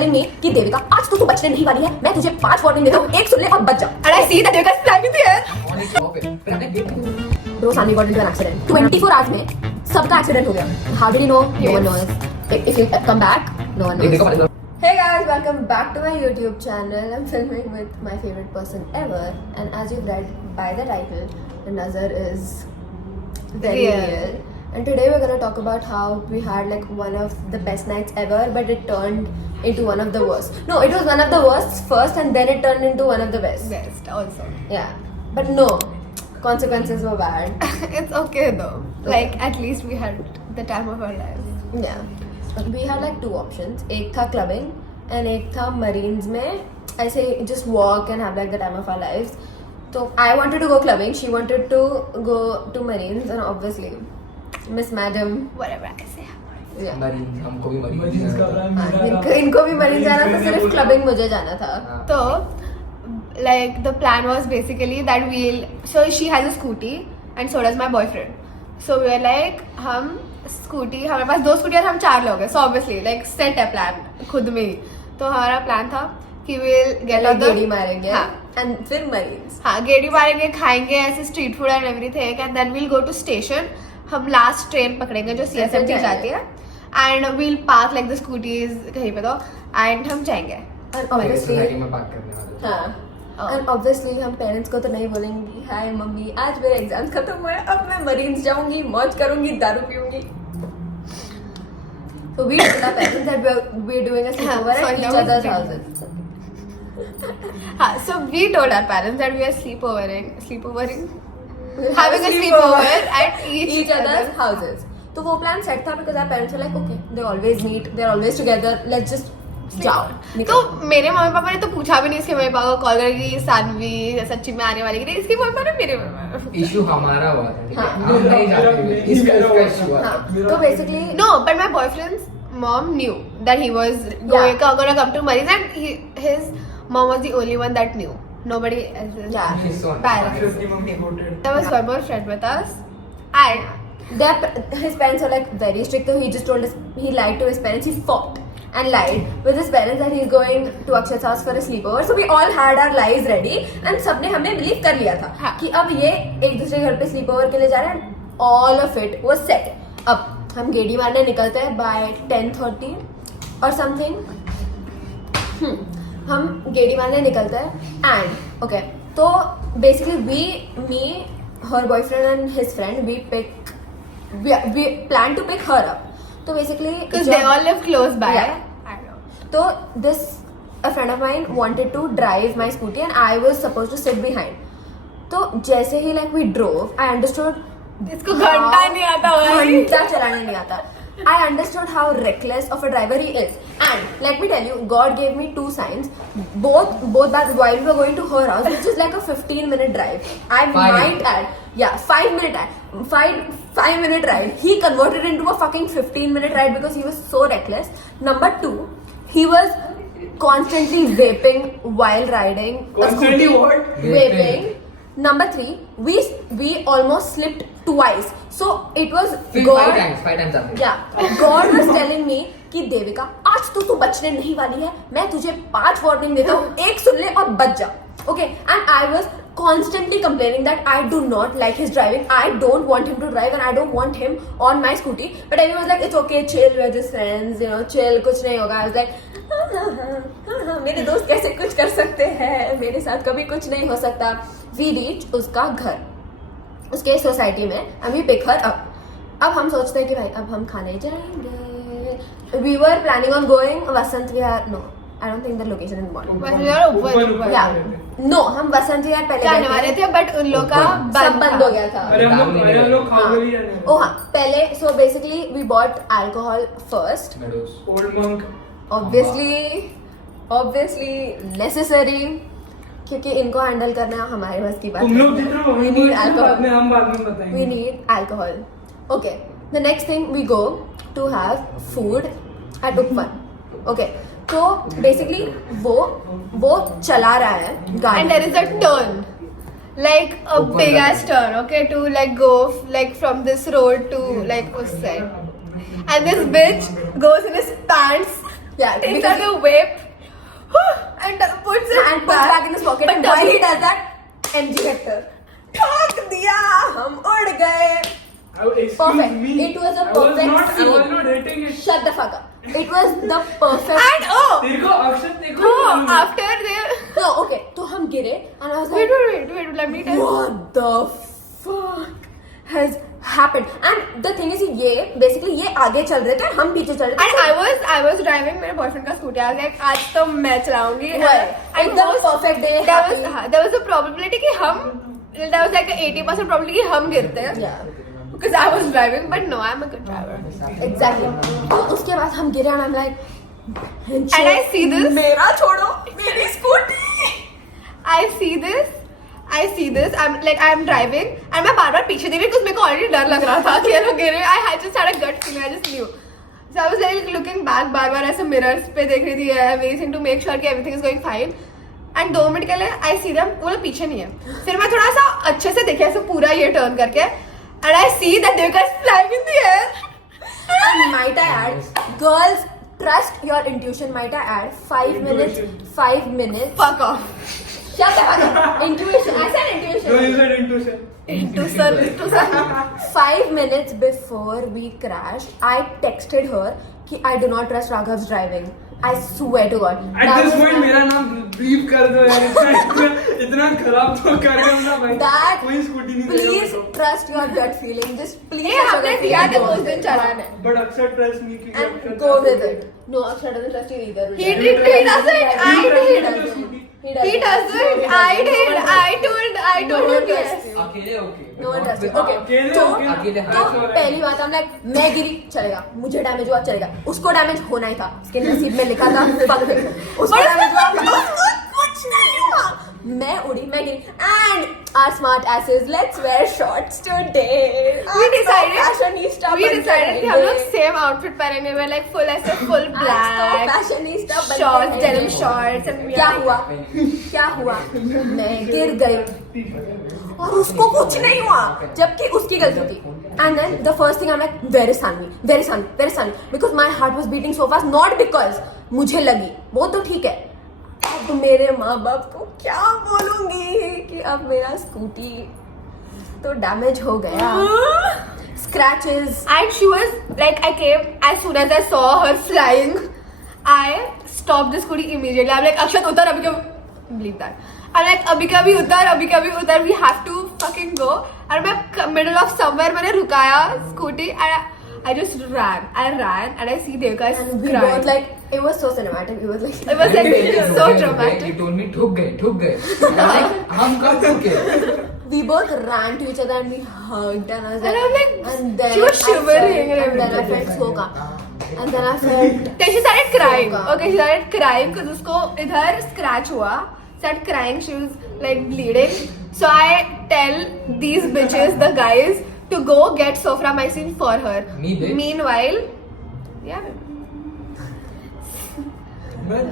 telling me कि देविका आज तो तू बचने नहीं वाली है, मैं तुझे 5 वार्निंग देता हूँ, एक सुन ले और बच जा. And I see that Devika is planning here. Bro, Sani got into an accident. 24 hours में सबका एक्सीडेंट हो गया. How did he know? No one knows. If he come back, no one knows. Hey guys, welcome back to my YouTube channel. I'm filming with my favorite person ever, and as you've read by the title, the Nazar is very real. And today we're gonna talk about how we had like one of the best nights ever, but it turned into one of the worst. No, it was one of the worst first, and then it turned into one of the best. Best also. Yeah, but no, consequences were bad. It's okay though. Like at least we had the time of our lives. Yeah, we had like two options. एक था clubbing and एक था Marines में ऐसे just walk and have like the time of our lives. So I wanted to go clubbing. She wanted to go to Marines, and obviously Miss Madam. Whatever I say. Yeah. हमको भी मरीज इनको भी Marines जाना था, सिर्फ clubbing मुझे जाना था. So, like the plan was basically that so she has a scooty and so does my boyfriend. So we were like, हमारे पास 2 स्कूटी और हम 4 लोग हैं. So obviously like set है plan खुद में ही. तो हमारा plan था कि we'll get out the गेड़ी मारेंगे and फिर Marines. हाँ गेड़ी मारेंगे, खाएंगे ऐसे street food and everything, and then we'll go to station. हम लास्ट ट्रेन पकड़ेंगे जो CSMT जाती है, and we'll park like the scooties कहीं पे तो, एंड हम जाएंगे. And obviously, में बात करने वाले हाँ. And obviously हम पेरेंट्स को तो नहीं बोलेंगे हाय मम्मी आज मेरे एग्जाम्स खत्म हुए, अब मैं मरीन्स जाऊंगी, मौज करूंगी, दारू पीऊंगी. So we told our parents that we're doing a sleepover at each other's houses. हाँ, so we told our parents that we are sleepovering, having a sleepover at each other's houses. तो वो plan set था because our parents were like okay, they always meet, they're always together, let's just जाओ. तो मेरे mummy papa ने तो पूछा भी नहीं इसके मम्मी पापा को कॉल करके सानवी सच्ची में आने वाली की, इसके मम्मी पापा ने मेरे इशू हमारा हुआ था. हाँ. हम नहीं जाते, इसका इशू हुआ. तो basically no, but my boyfriend's mom knew that he was gonna come to Marines, and his mom was the only one that knew. Nobody else's parents. There was one more friend with us, and his parents are like very strict, so he just told us, he lied to his parents, he fought and lied with his parents that he's going to Akshat's house for a sleepover. So we all had our lies ready, and सबने हमें believe कर लिया था कि अब ये एक दूसरे घर पे sleepover के लिए जा रहे हैं. All of it was set. अब हम गेड़ी मारने निकलते हैं by 10:30 or something. हम गेड़ी मारने निकलते हैं and okay, तो basically me, her boyfriend and his friend, we plan to pick her up. तो basically because they all live close by. Yeah. I know. तो a friend of mine wanted to drive my scooty and I was supposed to sit behind. तो जैसे ही like we drove, I understood इसको घंटा नहीं आता भाई. घंटा चलाने नहीं आता. I understood how reckless of a driver he is. And let me tell you, God gave me 2 signs. Both back while we were going to her house, which is like a 15-minute drive. I might add, 5-minute ride. He converted into a fucking 15-minute ride because he was so reckless. Number 2, he was constantly vaping while riding. Constantly what? Vaping. Number 3, we almost slipped twice. So it was God. 5 times after. Yeah, God was telling me कि देविका आज तो तू बचने नहीं वाली है, मैं तुझे 5 वार्निंग देता हूँ, एक सुन ले और बच जा. Okay, and I was constantly complaining that I do not like his driving. I don't want him to drive and I don't want him on my scooty. But everyone was like, it's okay, chill, we're just friends, you know, chill, कुछ नहीं होगा. I was like, मेरे दोस्त कैसे कुछ कर सकते हैं, मेरे साथ कभी कुछ नहीं हो सकता. We reach उसका घर, उसके सोसाइटी में, and we pick her up. अब हम सोचते हैं कि भाई अब हम खाने जाएंगे. We were planning on going Vasant Vihar. No, I don't think the location is important. But we are ऊपर. Yeah. No, हम वसंत विहार पहले जाने वाले थे, but उन लोग का सब बंद हो गया था. अरे हम लोग खाओगे भी जाने. Oh हाँ, पहले so basically we bought alcohol first. Old monk. Obviously necessary, क्योंकि इनको हैंडल करना हमारे बस की बात. तुम लोग जितना We need alcohol. हम बाद में बताएंगे. We need alcohol. Okay. The next thing we go to have food at Uppan. Okay. तो basically वो चला रहा है गाड़ी. And there is a turn. like a big ass turn, okay, to like go like from this road to like us side. And this bitch goes in his pants Yeah, takes because out a vape and puts it and puts back in his pocket. But And while he तभी- does that, MG Hector ठोक दिया, हम उड़ गए. Excuse Perfect. me. It was a I perfect I was scene. not hating it. Shut the fuck up. It was the perfect. And oh, तेरे को अक्षत तेरे को oh, after they No, okay. तो हम गिरे and I was wait, like, wait, wait, wait, let me tell you. what the fuck has happened? And the thing is, ये basically ये आगे चल रहे थे, हम पीछे चल रहे थे. And I was driving मेरे boyfriend का scooty. I was like, आज तो मैं चलाऊंगी. Right. And एकदम most- perfect day, there was a probability कि हम there was like a 80% probability कि हम गिरते हैं. Yeah. Because I was driving, but no, I'm a good driver. Exactly. तो उसके बाद हम गिरे and I'm like, And I see this. मेरा छोड़ो, मेरी scooty. I see this. I'm driving and मैं बार बार पीछे देख रही हूँ because मेरे को already डर लग रहा था कि ये लोग गिरे. I just had a gut feeling. I just knew. So I was like looking back बार बार ऐसे mirrors पे देख रही थी everything to make sure कि everything is going fine. And 2 minute के लिए I see them वो लोग पीछे नहीं है. फिर मैं थोड़ा सा अच्छे से देखी ऐसे पूरा ये turn करके and I see that Devika is flying in the air. And might I add, girls, trust your intuition. Might I add, 5 minutes. Intuition. 5 minutes. Fuck off. Shut the fuck up. Intuition. I said No, you intuition. said intuition. To 5 minutes before we crashed, I texted her कि I do not trust Raghav's driving. I swear to God. At That this was point my- मेरा नाम bleep कर दो यार. इतना खराब तो कर गया ना भाई. That कोई स्कूटी नहीं please trust your gut feeling. Just please ये trust your हमने gut दिया feeling. था उस दिन चलाने. But अक्षर ट्रस्ट नहीं की. And go with it. No, Akshay doesn't trust you either. He doesn't. I did. He He doesn't. I did. I No told one him trusts yes. you. अकेले okay. No one trusts you. With- Okay. अकेले तो okay. अकेले तो हाँ. पहली बात हम like मैं गिरी चलेगा, मुझे डैमेज हुआ चलेगा, उसको डैमेज होना ही था, उसके नसीब में लिखा था. fuck it. उसको डैमेज हुआ, उसको कुछ नहीं हुआ. मैं उड़ी, मैं गिरी. And our smart asses, let's wear shorts today. We decided. Fashionista We बन decided कि के हम लोग रहेंगे. same outfit पहनेंगे. We're like full ऐसे full आज तो black fashionista बन के shorts, रहेंगे. denim shorts and we क्या are हुआ? क्या हुआ? मैं गिर गई और उसको कुछ नहीं हुआ, जबकि उसकी गलती थी. And then the first thing I'm like, where is Sanvi? Where is Sanvi? Where is Sanvi? Because my heart was beating so fast, not because मुझे लगी, वो तो ठीक है. अब मेरे माँ बाप को क्या बोलूंगी कि अब मेरा स्कूटी तो डैमेज हो गया. Scratches. And she was like, I came as soon as I saw her flying. I stopped the scooty immediately. I'm like, Akshat, utar abhi kabhi. Believe that. I'm like, abhi kabhi utar. We have to fucking go. And मैं middle of somewhere मैंने रुकाया scooty and I just ran. I ran and I see Devika is And we crying. both like, it was so cinematic. It was like, It was like so dramatic. You told me ठुक गए. हम कब ठुके? we both ran to each other and we hugged and I was like, And I'm like, and then she was I shivering felt- and and then I everything. felt so calm. And then I felt Then she started crying. So calm. Okay, she started crying because उसको इधर scratch हुआ. Started crying. She was like bleeding. So I tell these bitches, the guys, to go get soframycin for her. Me bitch? Meanwhile, yeah.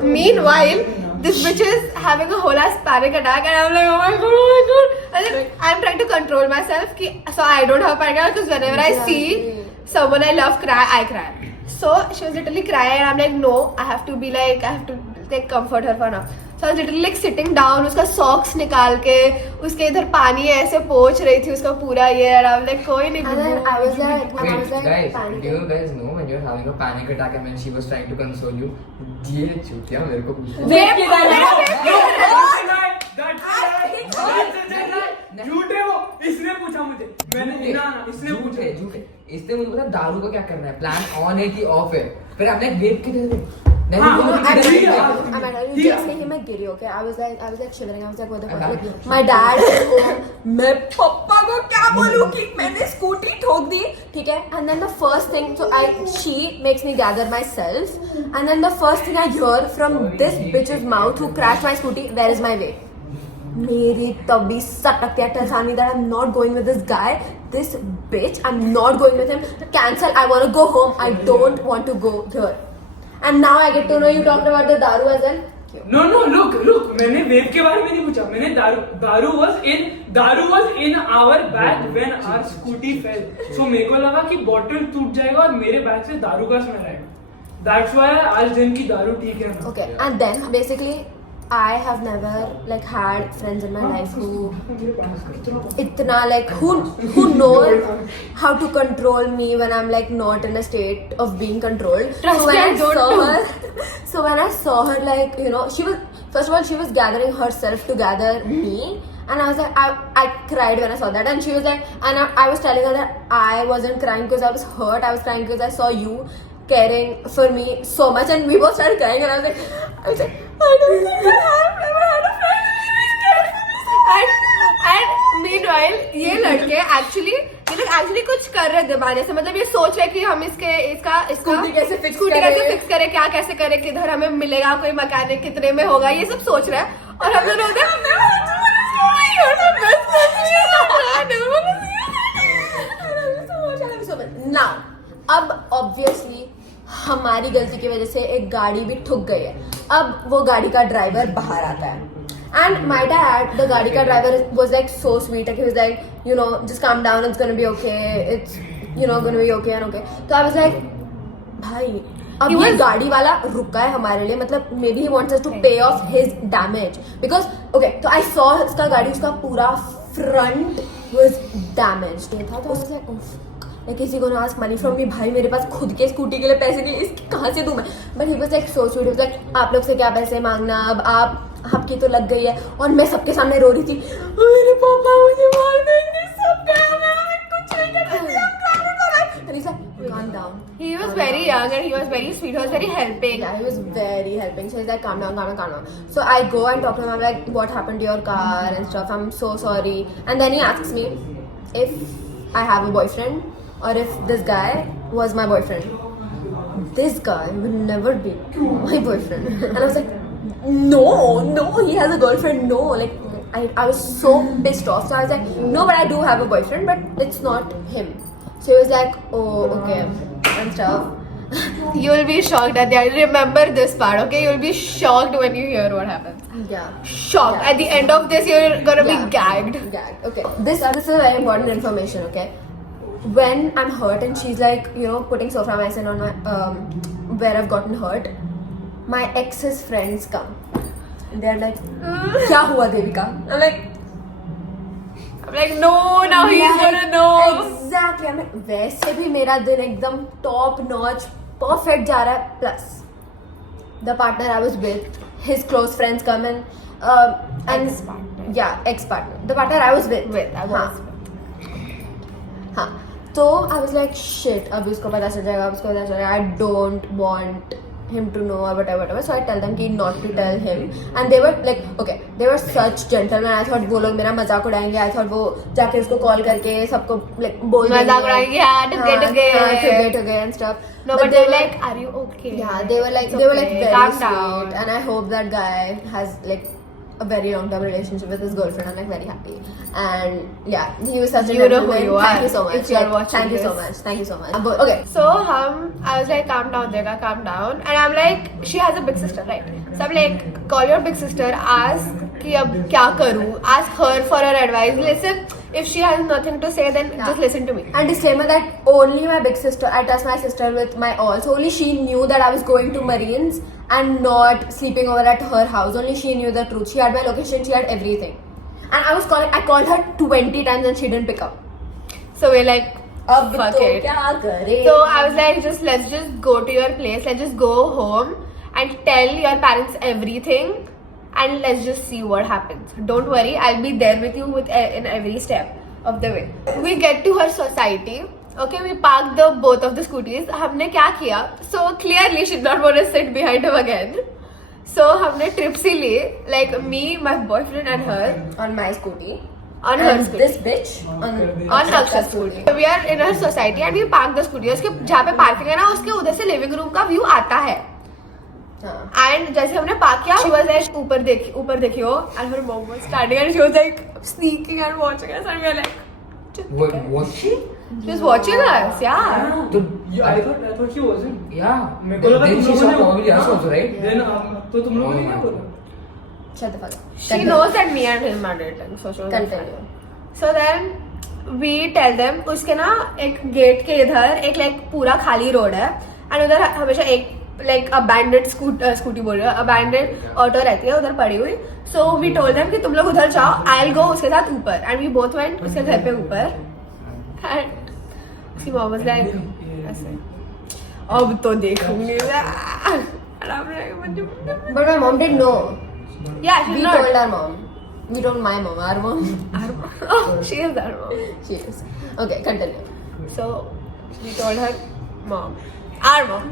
Meanwhile, this bitch is having a whole ass panic attack, and I'm like, oh my god. And then I'm trying to control myself, so I don't have a panic attack because whenever I see someone I love cry, I cry. So she was literally crying, and I'm like, no, I have to like comfort her for now. So I was literally like sitting down, उसका socks निकाल के उसके इधर पानी ऐसे पोंछ रही थी उसका पूरा ये, and I'm like, कोई नहीं. and then I was like, Wait, guys, do panicking. you guys know when you're having a panic attack and when she was trying to console you, ये चूतिया मेरे को Wait, झूठ है वो. इसने पूछा मुझे. मैंने ना इसने पूछा. झूठे. इसने मुझे पता दारू को क्या करना है, प्लान ऑन है कि ऑफ है. फिर हमने वेब के दे नहीं हाँ, वो हाँ, किधर ठीक है? है. I'm at you Yeah. जैसे ही मैं गिरी, okay, I was like shivering. I was like, what the fuck? And Like, my dad is home. मैं पापा को क्या बोलूँ कि मैंने स्कूटी ठोक दी, ठीक है? And then the first thing, so she makes me gather myself, and then the first thing I hear from this bitch's mouth who crashed my scooty, where is my way? मेरी तभी सटक या टेंसानी that I'm not going with this guy, this bitch. I'm not going with him. Cancel. I want to go home. I don't want to go here. And now I get to know you talked about the daru as well. No, look. मैंने web के बारे में नहीं पूछा. मैंने दारू was in our bag when our scooty fell. So मेरे को लगा कि बॉटल टूट जाएगा और मेरे बैग से दारू का स्मेल आएगा. That's why आज दिन की दारू ठीक है ना. Okay, and then basically I have never like had friends in my life who itna like who know how to control me when I'm like not in a state of being controlled. Trust me, I don't know. So when I saw her, like, you know, she was, first of all, she was gathering herself to gather me, and I was like, I cried when I saw that, and she was like, and I was telling her that I wasn't crying because I was hurt, I was crying because I saw you caring for me so much, and we both started crying, and I was like, I don't think I've ever had a friend who cared for me so much. And meanwhile ये लड़के actually ये लोग actually कुछ कर रहे दिमाग से, मतलब ये सोच रहे कि हम इसका Scooty कैसे fix स्कूटी करें? कैसे फिक्स करें, क्या कैसे करें, किधर हमें मिलेगा कोई मैकेनिक, कितने में होगा, ये सब सोच रहा है. और हम लोग Now, अब obviously हमारी गलती की वजह से एक गाड़ी भी ठुक गई है. अब वो गाड़ी का ड्राइवर बाहर आता है. And my dad, the गाड़ी का driver was like so sweet. Like he was like, you know, just calm down. It's gonna be okay. It's, you know, gonna be okay and okay. So I was like, भाई, अब ये गाड़ी वाला रुका है हमारे लिए, मतलब maybe he wants us to pay off his damage because okay. तो I saw उसका गाड़ी, उसका पूरा front was damaged. ये था तो I was like, like किसी को ना ask money from me, भाई मेरे पास खुद के स्कूटी के लिए पैसे नहीं, इसकी कहाँ से दूँ मैं? But he was like so sweet. He was like, आप लोग से क्या पैसे मांगना, अब आपकी तो लग गई है. और मैं सबके सामने रो रही थी, मेरे पापा मुझे मार देंगे, सब गया, मैं कुछ नहीं कर सकती. And he's like, calm down. he was very young and he was very sweet. He was very helping. Yeah, he was very helping. So he's like, calm down, calm down, calm down. So I go and talk to him. I'm like, what happened to your car and stuff? I'm so sorry. And then he asks me if I have a boyfriend or if this guy was my boyfriend. This guy will never be my boyfriend. And I was like, no, he has a girlfriend. No, like I was so pissed off. So I was like, no, but I do have a boyfriend, but it's not him. So he was like, oh, okay, and stuff. You'll be shocked at the end. Remember this part, okay? You'll be shocked when you hear what happens. Yeah. Shocked. Yeah. At the end of this, you're gonna Yeah. be gagged. Gagged. Okay. This is very important information. Okay. When I'm hurt and she's like, you know, putting soframycin on my where I've gotten hurt, my ex's friends come. And they're like, "क्या हुआ Devika?" I'm like, no, now he's gonna know. Exactly. I'm like, वैसे भी मेरा दिन एकदम top notch, perfect जा रहा है. Plus, the partner I was with, his close friends come in, and Ex-partner. yeah, ex-partner. The partner I was with. हाँ. तो I was like, shit. अभी उसको पता चल जाएगा. I don't want him to know or whatever. So I tell them कि not to tell him. And they were like, okay, they were such gentlemen. I thought वो लोग मेरा मजाक उड़ाएंगे. I thought वो जाके उसको call करके सबको like बोल देंगे. मजाक उड़ाएंगे, हाँ, together and stuff. No, but they're like, are you okay? Yeah, they were like It's very okay, calm sweet, down. and I hope that guy has like a very long-term relationship with his girlfriend. I'm like very happy, and yeah, he was such a You know gentleman. who you Thank are, you so much. if you are Like, watching thank you so this. much. Okay, So I was like, calm down, Jega, calm down. And I'm like, she has a big sister, right? So I'm like, call your big sister, ask कि अब क्या करूँ? Ask her for her advice. Listen, if she has nothing to say, then just listen to me. and disclaimer that only my big sister, I trust my sister with my all. So only she knew that I was going to Marines and not sleeping over at her house. Only she knew the truth. She had my location. She had everything. And I called her 20 times and she didn't pick up. So we're like, अब fuck तो it. क्या करे? So I was like, let's just go to your place. Let's just go home and tell your parents everything, and let's just see what happens. Don't worry, I'll be there with you in every step of the way. We get to her society. Okay, we parked both of the scooties. हमने क्या किया? So clearly she did not want to sit behind him again. So हमने ट्रिप्सी ली, like me, my boyfriend and her on my scooty. on her And scooty. this bitch on Aksha's scooty. So we are in her society and we park the scooty. उसके जहाँ पे parking है ना, उसके उधर से लिविंग रूम का view आता है. हाँ. And जैसे हमने पार्क किया, she was like, ऊपर देखियो, and her mom was standing and she was like sneaking and watching us, and we were like, Was she? she was watching us, yeah. तो I thought she wasn't. yeah. मेरे को लगा Then तुम she लोगों saw ने- probably us हाँ. also, right? Then तो तुम लोगों ने क्या बोला? Shut the fuck up. She knows that me and him are dating, so she was like, Continue. so then we tell them उसके ना एक गेट के इधर एक like पूरा खाली रोड है, and उधर हमेशा एक लाइक अबैंडेड स्कूटी बोल रही हूँ, अबैंडेड ऑटो रहती है उधर पड़ी हुई. सो वी टोल्ड देम कि तुम लोग उधर जाओ, आई विल गो उसके साथ ऊपर. एंड वी बोथ वेंट उसके घर पे ऊपर. एंड उसकी मॉम वाज लाइक ऐसे, अब तो देखूंगी. But my mom didn't know. Yeah, she's We not. told our mom. We told my mom. Our mom. Oh, she is our mom. She is. Okay, continue. So we told her mom, our mom,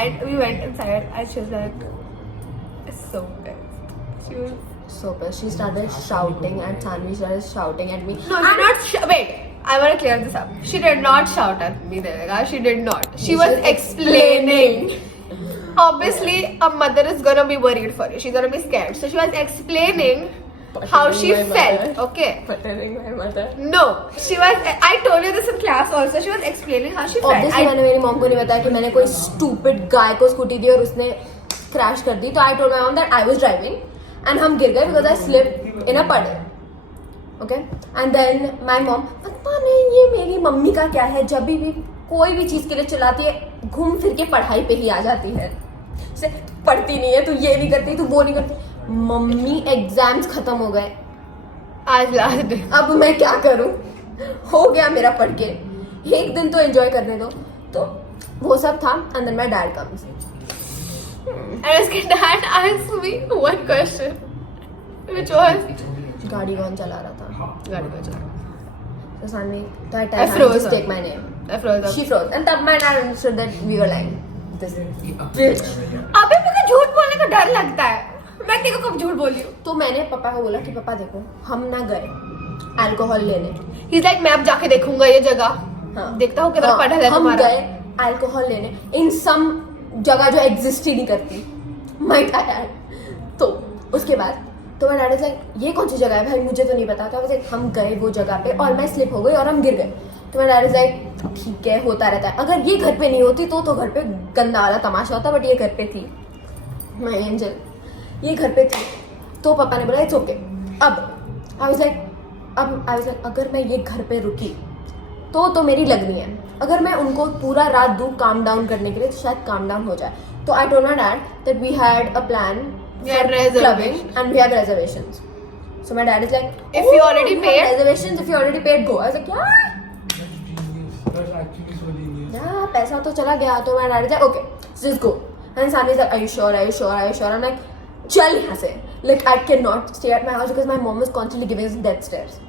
and we went inside and she was like, it's so bad. She was So pissed. She started shouting and Sanvi started shouting at me. no, she not wait. I want to clear this up. She did not shout at me, Devika. She did not. She was explaining. Obviously, a mother is gonna be worried for you. She's gonna be scared. So she was explaining how she My felt. mother. Okay. Buttering my mother. No, she was. I told you this in class also. She was explaining how she felt. Obviously मैंने मेरी mom को नहीं बताया कि मैंने कोई stupid गाय को scooty दी और उसने क्रैश कर दी. तो I told my mom that I was driving and हम गिर गए because I slipped in a puddle. Okay? And then my mom, पता नहीं ये मेरी मम्मी का क्या है, जब भी कोई भी चीज के लिए चिल्लाती है घूम फिर के पढ़ाई पे ही आ जाती है. से पढ़ती नहीं है, तू ये नहीं करती, तू वो नहीं करती. मम्मी एग्जाम्स खत्म हो गए, आज लास्ट डे. अब मैं क्या करूं, हो गया मेरा पढ़ के, एक दिन तो एंजॉय करने दो. तो वो सब था. And then my dad comes. And his dad asked me one question, which was, गाड़ी कौन चला रहा था? गाड़ी को चला. So Sanvi, that I time froze. just take my name. I froze up. She froze. And तब my dad understood that we were lying. This bitch. अबे मेरे को झूठ बोलने का डर लगता है. मैं तेरे को कब झूठ बोली हूँ? तो मैंने पापा को बोला कि पापा देखो, हम ना गए अल्कोहल लेने. He's like, मैं अब जाके देखूंगा ये जगह. हाँ. देखता हूँ कितना पढ़ा है हम तुम्हारा. गए अल्कोहल लेने इन सम जगह जो एग्जिस्ट ही नहीं करती. My dad. तो उसके बाद तो मैं डैड लाइक ये कौन सी जगह है भाई, मुझे तो नहीं पता. तो लाइक हम गए वो जगह पे और मैं स्लिप हो गई और हम गिर गए. तो मैं डैड लाइक ठीक है, होता रहता है. अगर ये घर पे नहीं होती तो घर पे गंदा वाला तमाशा होता. बट ये घर पे थी, माय एंजल, ये घर पे थी. तो पापा ने बोला इट्स ओके. अब आई वाज लाइक अगर मैं ये घर पे रुकी तो मेरी लगनी है. अगर मैं उनको पूरा रात दूं काम डाउन करने के लिए तो शायद काम डाउन हो जाए. तो I told my dad that we had a plan We had clubbing reservations. and we have reservations. So my dad is like, If you already you have paid? reservations, if you already paid, go. I was like, yeah. That's actually so genius. Yeah, पैसा तो चला गया. तो my dad is like, okay, just go. And Sanvi is like, are you sure? Are you sure? Are you sure? I'm like, चल यहाँ से. Like I cannot stay at my house because my mom was constantly giving us death stares.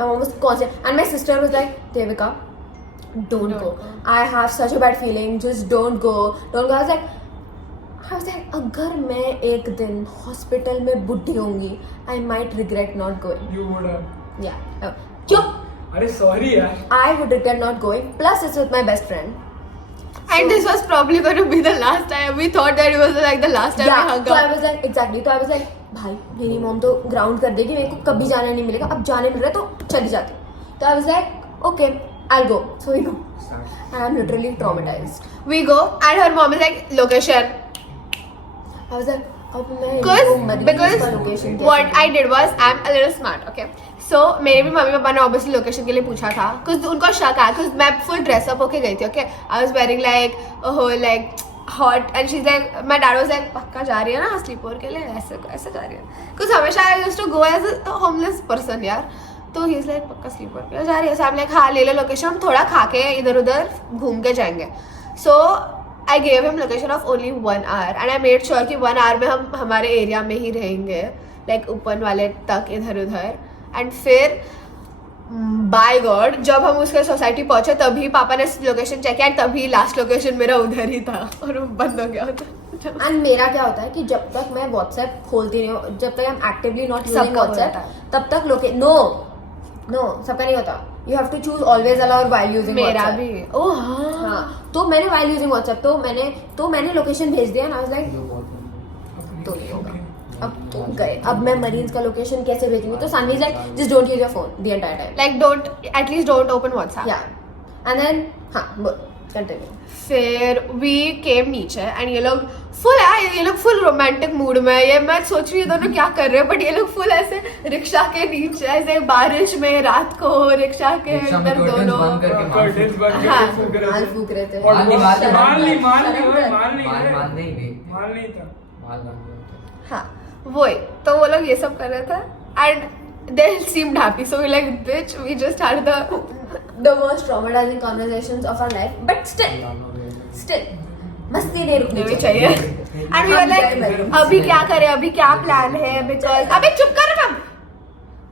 My mom was constant, and my sister was like, Devika, don't go. I have such a bad feeling. Just don't go. Don't go. I was like, अगर मैं एक दिन hospital में बुढ़ी होंगी, I might regret not going. You would have. Yeah. क्यों? अरे sorry यार. I would regret not going. Plus, it's with my best friend. And this was probably going to be the last time. We thought that it was like the last time we Yeah. hung So I out. was like, exactly. तो I was like, भाई मेरी mom तो ground कर देगी, मेरे को कभी जाने नहीं मिलेगा. अब जाने मिल रहा है तो चली जाती. तो I was like, okay, I'll go. So we go. And I'm literally traumatized. We go and her mom is like, location. I was like, अब मैं इनको मरीज Because का location कैसे what दूँ? I did was I'm a little smart, okay. So मेरे भी mummy papa ने obviously लोकेशन के लिए पूछा था, because उनको शक आया, because मैं full dress up होके गई थी, okay. I was wearing like a whole like hot and she's like, my dad was like, पक्का जा रही है ना स्लीप ओवर के लिए, ऐसे ऐसे जा रही है, because हमेशा I used to go as a homeless person यार. तो he's like, पक्का स्लीप ओवर के लिए जा रही है. So I'm like, हाँ ले लो लोकेशन, हम थोड़ा खा के इधर उधर घूम के जाएंगे. So I gave him location of only 1 hour and I made sure कि 1 hour में हम हमारे एरिया में ही रहेंगे, like ऊपर वाले तक इधर उधर. एंड फिर बाय गॉड जब हम उसके सोसाइटी पहुंचे तभी पापा ने लोकेशन चेक किया, तभी लास्ट लोकेशन मेरा उधर ही था और वो बंद हो गया था. एंड मेरा क्या होता है कि जब तक मैं व्हाट्सएप खोलती नहीं हूँ, जब तक I am actively not using सबका होता व्हाट्सएप, है. तब तक नो सबका नहीं होता. You have to choose always allow while using मेरा व्हाट्सएप. भी. ओह हाँ. हाँ, तो मैंने व्हाइल यूजिंग व्हाट्सएप तो मैंने लोकेशन भेज दिया. आई वाज लाइक तो नहीं होगा, अब तो गए. अब मैं मरीज का लोकेशन कैसे भेजूंगी? तो Saanvi is like just don't use your phone the entire time. Like don't, at least don't open WhatsApp. Yeah and then हाँ Continue. फिर वी केम नीचे एंड ये लोग फुल रोमांटिक मूड में, ये मैं सोच रही हूँ दोनों क्या कर रहे हैं, बट ये लोग फुल ऐसे रिक्शा के नीचे ऐसे बारिश में रात को रिक्शा के रिक्शा में अंदर curtains दोनों बंद करके मार कर्टेन्स बंद हाँ, करके फूक रहे माल थे। फूक रहे थे। माल नहीं, माल नहीं, माल नहीं माल नहीं भी माल नहीं था। माल नहीं हाँ वही, तो वो लोग ये सब कर रहे थे and they seemed happy, so we like bitch we just had The most traumatizing conversations of our life, but still, मस्ती नहीं रुकनी भी चाहिए. चाहिए एंड वी वर लाइक अभी क्या करें, अभी क्या प्लान है, बिकॉज अबे चुप कर ना.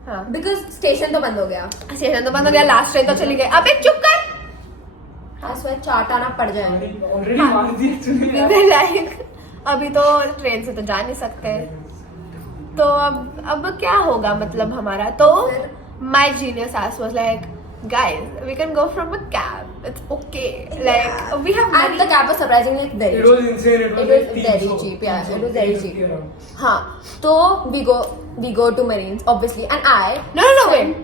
हाँ Because station तो बंद हो गया. स्टेशन तो बंद हो गया, लास्ट ट्रेन तो चली गई, अबे चुप कर. I swear चाटाना पड़ जाए. ऑलरेडी मार दी actually We यार। were like, अभी तो ट्रेन से तो जा नहीं सकते, तो अब क्या होगा मतलब हमारा. तो माई genius ass was like, guys, we can go from a cab, it's okay, like we have And the money. cab was surprisingly very It was cheap. insane. It was It was like very 300. cheap, yeah, it was very cheap. around. हाँ, तो we go to Marines obviously, and I. No, wait.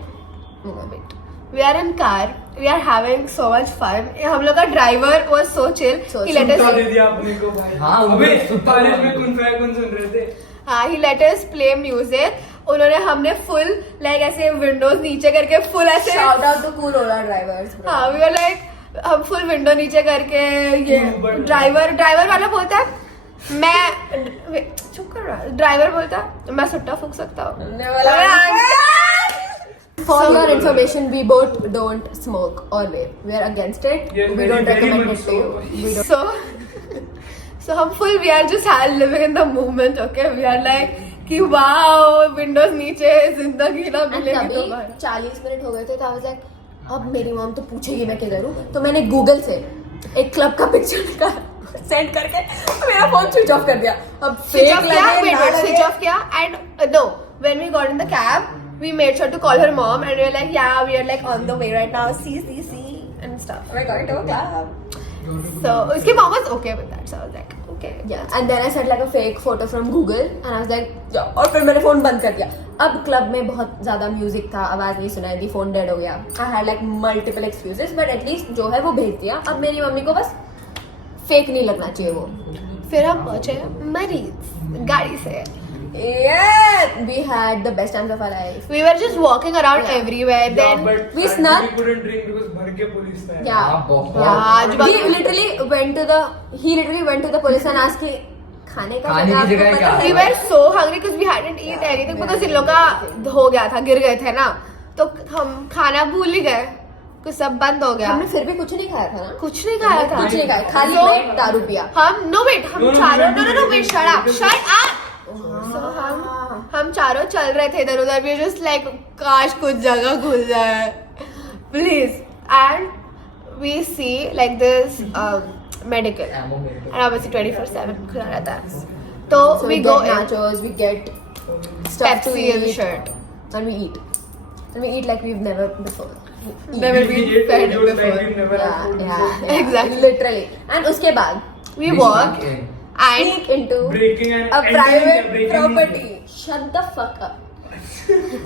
wait. We are in car, we are having so much fun. हम लोग का driver was so chill, So he let सुनता दे us, दिया अपने को भाई। हाँ, अबे सुनता बारिश हुआ। में कुन फैकुन सुन रहे थे। he let us play music. हमने full like ऐसे windows नीचे करके full ऐसे Shout out to cool Ola drivers. bro. हाँ, we were like, हम फुल विंडो नीचे करके ये ड्राइवर वाला बोलता है मैं चुप कर रहा, ड्राइवर बोलता है मैं सुट्टा फूक सकता हूँ. ने वाला. For your information, we both don't smoke or vape. We are against it. Yes, We very, don't very recommend much it to you. so. We don't. So हम full we are just living in the moment, okay? We are like कि wow Windows नीचे जिंदगी ना And मिलेगी तभी दोबारा. 40 minute हो गए थे, तो I was like, अब मेरी मॉम तो पूछेगी मैं किधर हूँ, तो मैंने गूगल से एक क्लब का पिक्चर निकाला, सेंड करके मेरा फोन स्विच ऑफ कर दिया. अब Switch fake off किया, लगे, ना wait, switch लगे. off किया and no, when we got in the cab, we made sure to call her mom and we were like, yeah, we are like on the way right now, see and stuff. Oh my God, it was club. So उसकी mom was okay with that, so I was like, okay. Yeah, and then I sent like a fake photo from Google and I was like, yeah, और फिर मैंने phone बंद कर दिया. अब club में बहुत ज्यादा म्यूजिक था, आवाज नहीं सुनाई दी, फोन डेड हो गया. I had like multiple excuses, but at least जो है वो भेज दिया. अब मेरी मम्मी को बस फेक नहीं लगना चाहिए वो. फिर हम पहुंचे मरीज गाड़ी से. Yeah, we had the best times of our life. We were just walking around Yeah. everywhere. Yeah, Then but we we snuck- couldn't drink because भर के पुलिस था। Yeah. हाँ, बहुत। Yeah, He literally went to the police and asked कि खाने का खाने की जगह क्या? we were so hungry because we hadn't eaten anything because इन लोग का हो गया था, गिर गए थे ना, तो हम खाना भूल ही गए, कुछ सब बंद हो गया. हमने फिर भी कुछ नहीं खाया था ना. कुछ नहीं खाया था. कुछ नहीं खाया, खाली So, पेट दारू पिया. हम no wait, हम No, no, चारों no, no wait, shut up. So हाँ. हम चारों चल रहे थे इधर उधर, we just like काश कुछ जगह खुल जाए please, and we see like this medical and obviously 24/7 खुला रहता है, तो So we we go get in, nachos, we get stuff to Pepsi and eat, shirt. and we eat. And we eat like we've never before. We eat. Never We been ate fed it was like before. we've never had Yeah, food yeah, before. yeah, Exactly. literally. And उसके बाद we walk and sneak into Breaking and a entering, private breaking property. Shut the fuck up.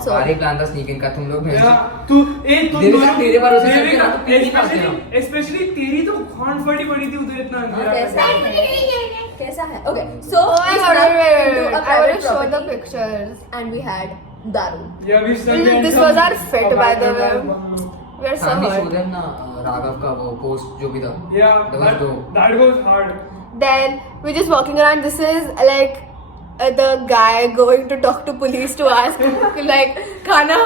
So हमारे plan था sneaking का, तुम लोग भेज Yeah, तू देविका, तेरे भरोसे चल के ना, तो पी नहीं पाते ना। especially तेरी तो खान फटी पड़ी थी उधर इतना अंधेरा कैसा था। है? कैसा है? Okay, so oh my we god, snuck wait, into a I want private to show the property pictures. and we had daru. Yeah, we stuck in This some was our fit, by the way. abandoned We are so Shanti hurt. शोधन ना राघव का वो post जो भी था. Yeah, That was dope. that goes hard. Then we're just walking around. This is like the guy going to talk to police to ask like खाना.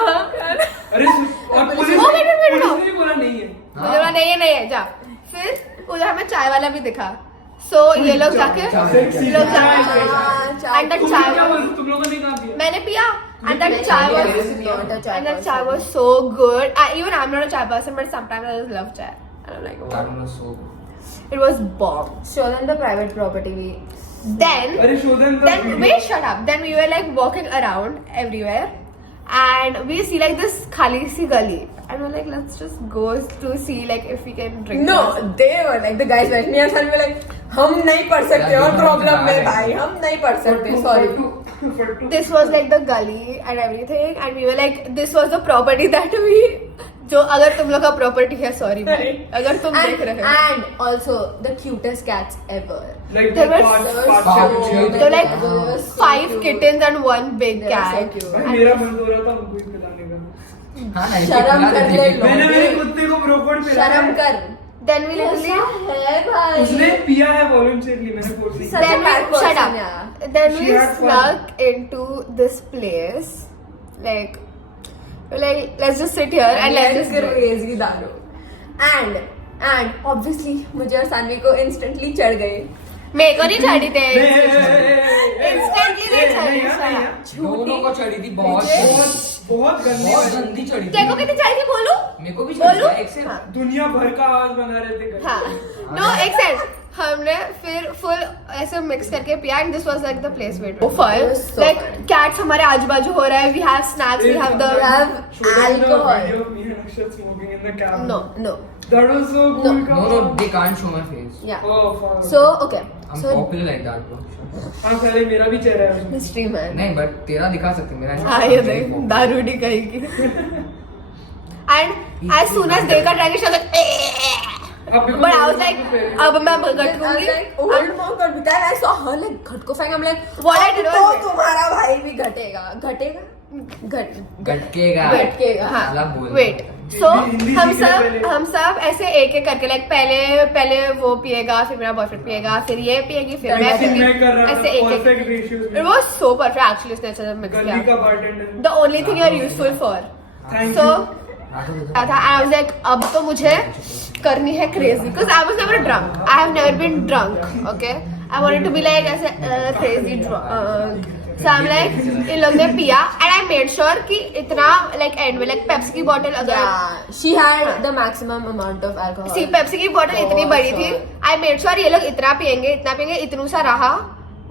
अरे और police Oh, wait, wait, police no. ने भी बोला नहीं है। मुझे बोला नहीं है जा. फिर उधर हमें चाय वाला भी दिखा. So ये लोग जाके ये लोग जाके and that तुम chai क्या was, बोल तुम लोगों ने कहा पिया? मैंने पिया and that chai was and that chai was so good. Even I'm not a chai person, but sometimes I just love chai. And I'm like, That oh, was so. it was bomb. So then the private property we Then अरे शोधन का then wait, shut up. Then we were like walking around everywhere, and we see like this khali si gully, and we're like, let's just go to see like if we can drink. No, this. they were like the guys were me and Sunny were like हम नहीं पढ़ सकते और problem में भाई हम नहीं पढ़ सकते sorry. This was like the gully and everything, and we were like, this was the property that we जो अगर तुम लोग का प्रॉपर्टी है, सॉरी अगर तुम देख रहे हो. And also the cutest cats ever. Like There were so- They're like They were so 5 cute. kittens and 1 big They were so cat. cute. भाई मेरा मन हो रहा था उनको ही पिलाने का. हाँ ना, इसे शर्म खिला कर देती ले है. लो. मैंने मेरे कुत्ते को प्रोपोर्ट पिलाया. शर्म कर. Then we literally. है भाई. उसने पिया है वॉलंटरली, मैंने forcing. Such a Then we bad person, shut up. yeah. Then She we had fun. snuck into this place, like let's just sit here and let's just drink. crazy दारू. And obviously मुझे और सानवी को instantly चढ़ गए. मेरे को नहीं चढ़ी थे. Instantly नहीं चढ़ी. दोनों को चढ़ी थी बहुत. बहुत गंदी बहुत वाली. गंदी चढ़ी थी. तेरे को कितनी चढ़ी थी बोलूं? मेरे को भी बोलूं? चढ़ी थी, एक से. हाँ. दुनिया भर का आवाज बना रहे थे. हाँ. No, एक सेकंड. हमने फिर फुल ऐसे मिक्स करके पिया and this was like the place we were for. It was so Like fun. cats हमारे आजू बाजू हो रहा है. We have snacks. We have We the. have alcohol. Video of me and Akshat smoking in the cab. No. That was so cool. No, they can't show my face. Yeah. Oh fuck. So okay. I'm So popular like that, bro. हाँ पहले मेरा भी चेहरा है. mystery man. नहीं, but तेरा दिखा सकते, मेरा हाँ ये देख दारूडी कहीं and as soon as they got ready she was like अब देखो but I was like अब मैं I was गटूंगी like, old monk और then I saw her like घट को फेंक. I'm like, What I did अब was- तो तुम्हारा भाई भी घटेगा. गटकेगा. घटकेगा. हाँ साला बोल. wait so हिंदी हम सीखने सब पहले। हम सब ऐसे एक एक करके लाइक पहले वो पिएगा फिर मेरा बॉयफ्रेंड पिएगा फिर ये पिएगी फिर मैं ऐसे मैं कर रहा ऐसे था एक परफेक्ट एक ratios it was so perfect actually उसने अच्छा मिक्स गली का किया bartender. the only thing you're useful for Thank so you. था I was like अब तो मुझे करनी है crazy because I was never drunk I have never been drunk okay I wanted to be like ऐसे crazy drunk so I'm like इन लोग ने पिया and I made sure कि इतना like end में like Pepsi की bottle अगर Yeah, she had the maximum amount of alcohol. See Pepsi की बॉटल Oh, इतनी बड़ी थी sure. आई मेड श्योर ये लोग इतना पियेंगे इतनू सा रहा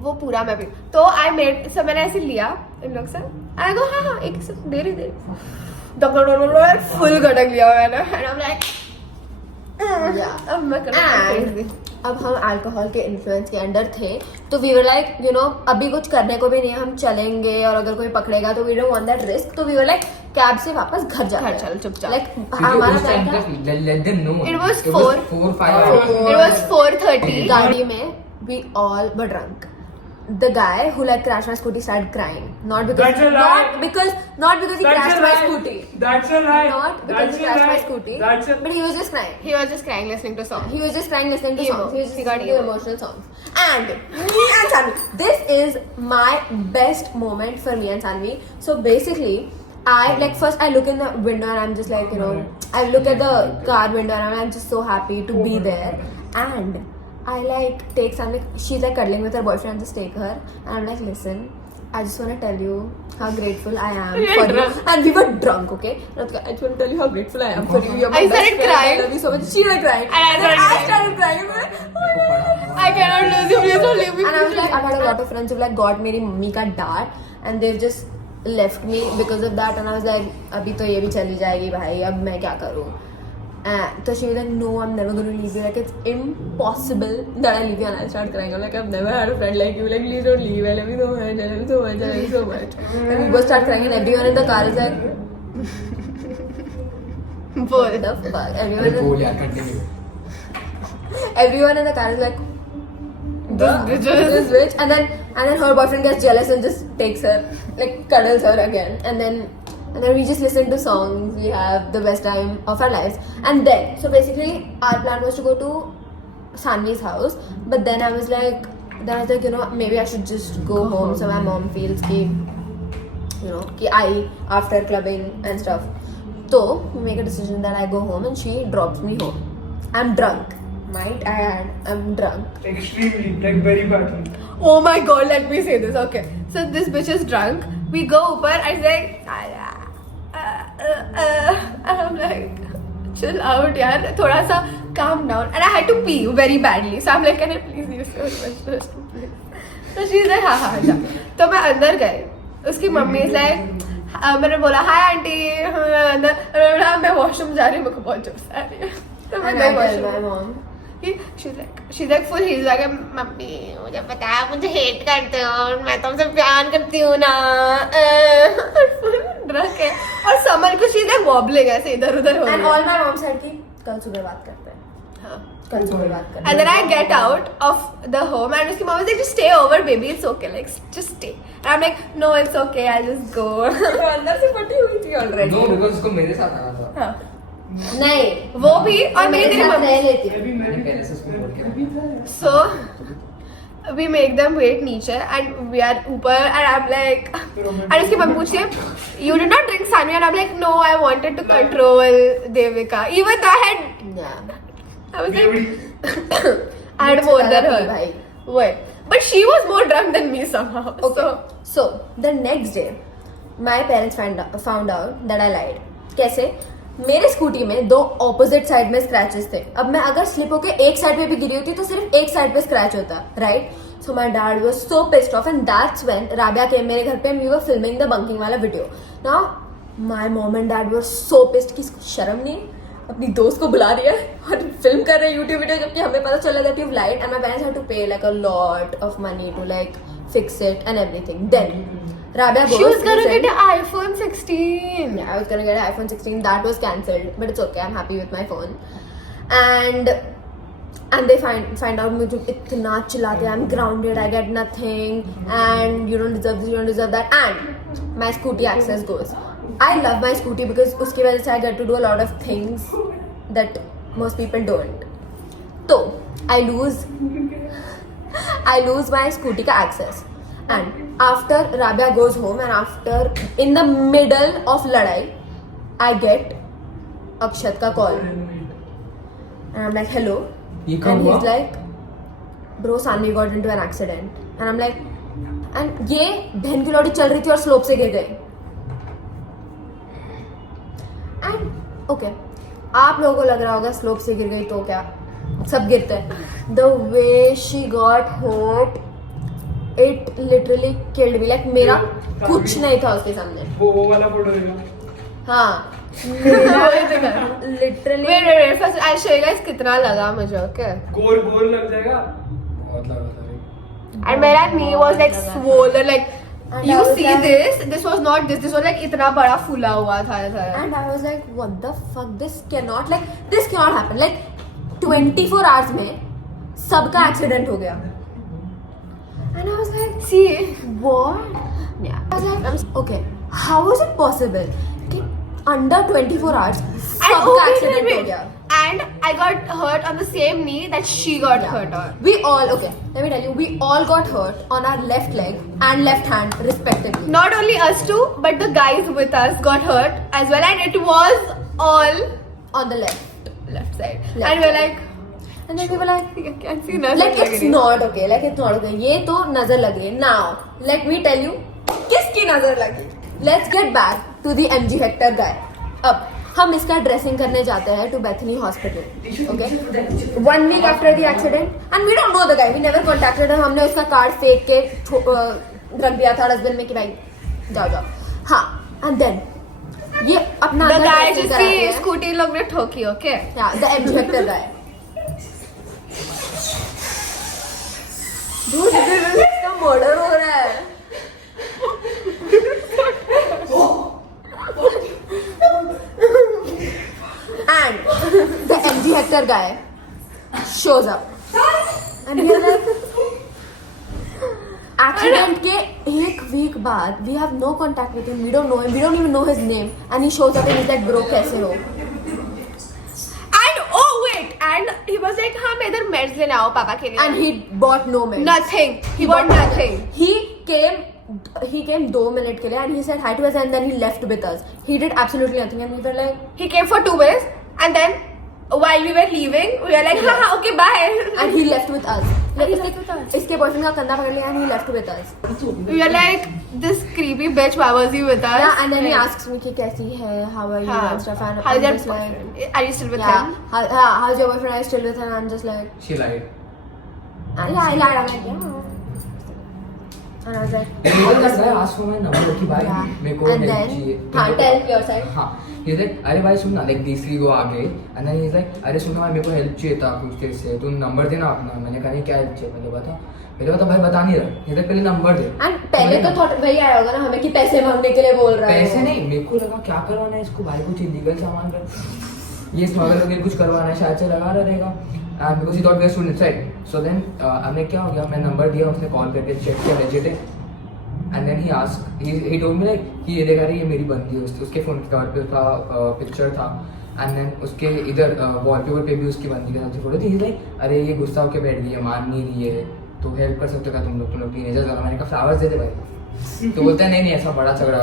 वो पूरा मैं पी तो आई मेड सब मैंने ऐसे लिया इन लोग से आई गो हाँ एक से दे रही फुल गटक लिया मैंने and I am like Yeah. अब मैं कर And अब हम अल्कोहल के इन्फ्लुएंस के अंडर थे तो we were like you know अभी कुछ करने को भी नहीं है, हम चलेंगे और अगर कोई पकड़ेगा तो we don't want that risk. तो वी वर लाइक कैब से वापस घर जाते घर चल, चुपचाप. लाइक क्योंकि हमारा उस time plan था तक let them know. It was It 4-5 Four. hours. It was 4:30 गाड़ी में we all were drunk. The guy who like crashed my scooty started crying. Not because That's a lie. not because he That's crashed a my lie. scooty. That's a lie. Not because That's he a crashed my lie. scooty. That's a But he was just crying. he was just crying listening to songs He was just crying listening to Emo. songs. He was He just got listening to emo. emotional songs. And me and Sanvi, this is my best moment for me and Sanvi. So basically, I like first I look in the window and I'm just like, you know, I look at the car window and I'm just so happy to be there. And I like take Sanvi, she's like cuddling with her boyfriend, I just take her and I'm like, listen, I just want to tell you how grateful I am You're for drunk. you. And we were drunk, okay? And I was like, I just want to tell you how grateful I am for you. You're my I best started friend. crying. I love you so much. She was crying. And I Then started started crying. I'm like, oh my God. I cannot lose you please don't leave me And I was like, I've had a lot of friends who've like got मेरी mummy का डांट and they've just left me because of that. And I was like, अभी तो ये भी चली जाएगी भाई, अब मैं क्या करूँ? So she was like, no, I'm never going to leave you. Like, it's impossible that I leave you. And I start crying. I'm like, I've never had a friend like you. Like, please don't leave. I love you so much. I love you so much. I love you so much. And we both start crying and everyone in the car is like, बोल what the fuck? अरे बोल यार, continue. Everyone in the car is like, this bitch. And then her boyfriend gets jealous and just takes her, like cuddles her again. And then we just listen to songs. We have the best time of our lives. And then, so basically, our plan was to go to Sanvi's house. But then I was like, you know, maybe I should just go home so my mom feels ki, you know, ki I after clubbing and stuff. So we make a decision that I go home and she drops me home. I'm drunk. Might I add, I'm drunk. Extremely, like very badly. Oh my god, let me say this. Okay. So this bitch is drunk. We go upar and say, and I'm like, chill out, yaar. Thoda sa calm down. And I had to pee very badly. So I'm like, can I please use your restroom, please? So she's like, हाँ जा. तो मैं अंदर गई. उसकी mummy is like, मैंने बोला, hi aunty. अंदर मैं वॉशरूम जा रही हूँ. मेरे को बहुत जोश आ रही है. तो मैं And गई I tell washroom. my mom. she's like full he's like mummy मुझे पता है मुझे हेट करते हो और मैं तुमसे प्यार करती हूँ ना रख के और समर को शी लाइक वॉबलिंग ऐसे इधर उधर हो एंड रही है। ऑल माय मॉम सेड कि कल सुबह बात करते हैं, हाँ. कल सुबह बात करते And then I get out of the home and उसकी mom is like, just stay over baby, it's okay, like just stay. And I'm like, no, it's okay, I'll just go. हैं. अंदर से फटी हुई थी ऑलरेडी. नो बिकॉज़ उसको मेरे साथ आना था हाँ. नहीं, वो भी और मेरी तेरी साथ मम्मी. रह लेती. मैंने पहले से उसको बोल के So we make them wait नीचे and we are ऊपर and I'm like and उसकी मम्मी पूछती है you did not drink Sanvi and I'm like no I wanted to control Devika even though I had Yeah. I was like I had more than her भाई. Wait. But she was more drunk than me somehow. Okay. So the next day, my parents found out that I lied. कैसे? मेरे scooty में 2 opposite side में scratches थे. अब मैं अगर slip होके एक साइड पे भी गिरी होती तो सिर्फ एक साइड पे स्क्रैच होता, right? So my dad was so pissed off and that's when Rabia came मेरे घर पे and we were filming the bunking वाला video. Now my mom and dad were so pissed कि इसको शर्म नहीं, अपनी दोस्त को बुला रही है और फिल्म कर रहे हैं यूट्यूब वीडियो, जबकि हमें पता चला that you lied and my parents had to pay like a lot of money to like fix it and everything. Then Rabia goes She was gonna and get said- an iPhone 16. Yeah, I was gonna get an iPhone 16. That was cancelled, but it's okay. I'm happy with my phone. And they find out मुझे इतना चिल्लाते हैं. I'm grounded. I get nothing. And you don't deserve this. You don't deserve that. And my scooty access goes. I love my scooty because उसकी वजह से I get to do a lot of things that most people don't. So I lose my scooty का access. And after Rabia goes home and after in the middle of ladai, I get Akshat ka call and I'm like hello ये कब and हुआ? he's like bro Sanvi got into an accident and I'm like and ये बहन की लौड़ी चल रही थी और स्लोप से गिर गई. and okay आप लोगों को लग रहा होगा स्लोप से गिर गई तो क्या सब गिरते हैं. The way she got hurt, it literally killed me. Like मेरा कुछ नहीं था उसके सामने. वो वाला फोटो देखो. हाँ. Literally. Wait. First, I'll show you guys कितना लगा मुझे, okay? गोर लग जाएगा. बहुत लगा था. And मेरा knee was like swollen, like And you I was see like- this? This was not this. This was like इतना बड़ा फूला हुआ था ऐसा. And I was like, what the fuck? This cannot happen. Like 24 hours में सबका accident हो गया. And I was like, See? what? Yeah. I was like, okay, how is it possible कि under 24 hours सबका एक्सीडेंट हो गया? And I got hurt on the same knee that she got hurt on. We all, okay, let me tell you, we all got hurt on our left leg and left hand respectively. Not only us two, but the guys with us got hurt as well, and it was all On the left. left side. Left And we're side. like, And then we were like, I can't see nothing. like it's not okay, like it's not okay. ये तो नजर लग रही है. Now let me tell you किसकी नजर लगी. Let's get back to the MG Hector guy. अब हम इसका ड्रेसिंग करने जाते हैं to Bethany Hospital. Okay. 1 week after the accident, and we don't know the guy. We never contacted him. हमने उसका कार्ड फेंक के रख दिया था डस्टबिन में कि भाई जाओ. हाँ. And then ये अपना The अगर guy dressing just कराते see हैं. scooty लोग ने ठोकी, okay? Yeah, the MG Hector guy. Dude, इसका मर्डर हो रहा है. And the MG Hector guy shows up. And we are like, accident के एक week बाद, we have no contact with him. We don't know him. We don't even know his name. And he shows up and he's like, bro, कैसे हो? And oh wait, and he was like, हाँ मैं इधर meds लेने आओ पापा के लिए. And he bought no meds. Nothing. He bought nothing. He came 2 minutes के लिए and he said hi to us and then he left with us. He did absolutely nothing and we were like, He came for 2 minutes, and then while we were leaving, we were like, हाँ okay bye. and he left with us. And he left with us. इसके boyfriend का कंधा पकड़ लिया and he left with us. We were like, this creepy bitch, why was he with us? Yeah, and then he Like, asks me कि कैसी है, how are you हाँ. and stuff. And How's I'm your just like, boyfriend? Are you still with yeah, him? how's your boyfriend? I'm still with him. And I'm just like, She lied. yeah, I lied. I'm like, yeah. And I was like, Because I asked for my number कि भाई Yeah. मेरे को And help then, चाहिए. हाँ, tell your side. हाँ, he's like, अरे भाई सुन ना, like these three go आगे, and then he's like, अरे सुन ना भाई मेरे को help चाहिए था कुछ तेरे से, तू नंबर देना अपना. मैंने कहा नहीं क्या help चाहिए, पहले बता भाई बता नहीं रहा. He's like पहले नंबर दे. and पहले तो थॉट वही आया होगा ना हमें कि पैसे मांगने के लिए बोल रहा है. पैसे नहीं, मेरे को लगा क्या करवाना है इसको, भाई कुछ इलीगल सामान कर, ये स्मगल वगैरह कुछ करवाना है, शायद से लगा रहेगा. And because he thought we are students, right? So then हमने क्या हो गया, मैं नंबर दिया, उसने कॉल करके चेक किया legit है. And then he asked, he told me like कि ये देखा रही ये मेरी बंदी है, उसके फोन के कवर पे उसका पिक्चर था. And then उसके इधर वॉलपेपर पे भी उसकी बंदी के साथ फोटो थी. He's like, अरे ये गुस्सा होके बैठ गई है, मान नहीं रही है, तो हेल्प कर सकते हो क्या तुम लोग टीनेजर्स वाला. मैंने कहा फ्लावर्स दे दे भाई. तो बोलता है नहीं ऐसा बड़ा झगड़ा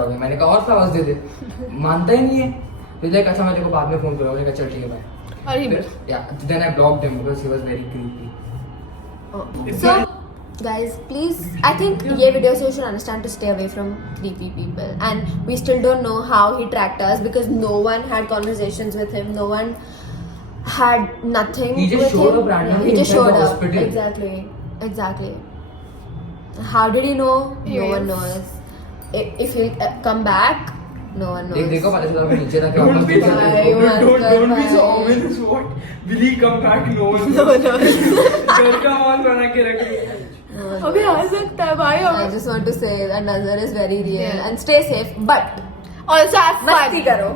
हो गया. मैंने कहा और फ्लावर्स दे दे, मानता ही नहीं है. तो लाइक अच्छा मैं तेरे को बाद में फोन करूँगा. मैंने कहा चल ठीक है भाई. और ही Then I blocked him because he was very creepy. So, guys, please, I think ये video से you should understand to stay away from creepy people. And we still don't know how he tracked us because no one had conversations with him. No one had nothing He just with showed him. up randomly He just inside showed the up. hospital. Exactly. How did he know? No one Yes. knows. If he'll come back, no one knows. देखो पता चला मैं नीचे था क्या Don't be वापस Bye. नीचे don't be so Bye. ominous. What? Will he come back? No one knows. घर का माहौल बना के रख रही है. No one अभी आ knows. सकता है भाई. I just want to say that Nazar is very real Yeah. and stay safe. But Also have मस्ती fun. करो.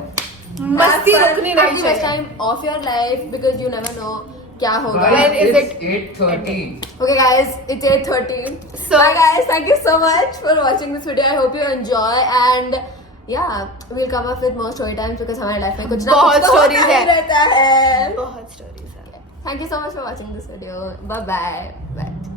मस्ती Have fun. रुकनी Have नहीं the best चाहिए. time of your life because you never know क्या होगा. When is It's it? 8:30. Okay, guys, it's 8:30. So- bye, guys. Thank you so much for watching this video. I hope you enjoy and yeah, we'll come up with more story times because हमारे life में कुछ ना बहुत कुछ तो stories होता ही है. रहता है. बहुत stories है. Thank you so much for watching this video. Bye bye. Bye.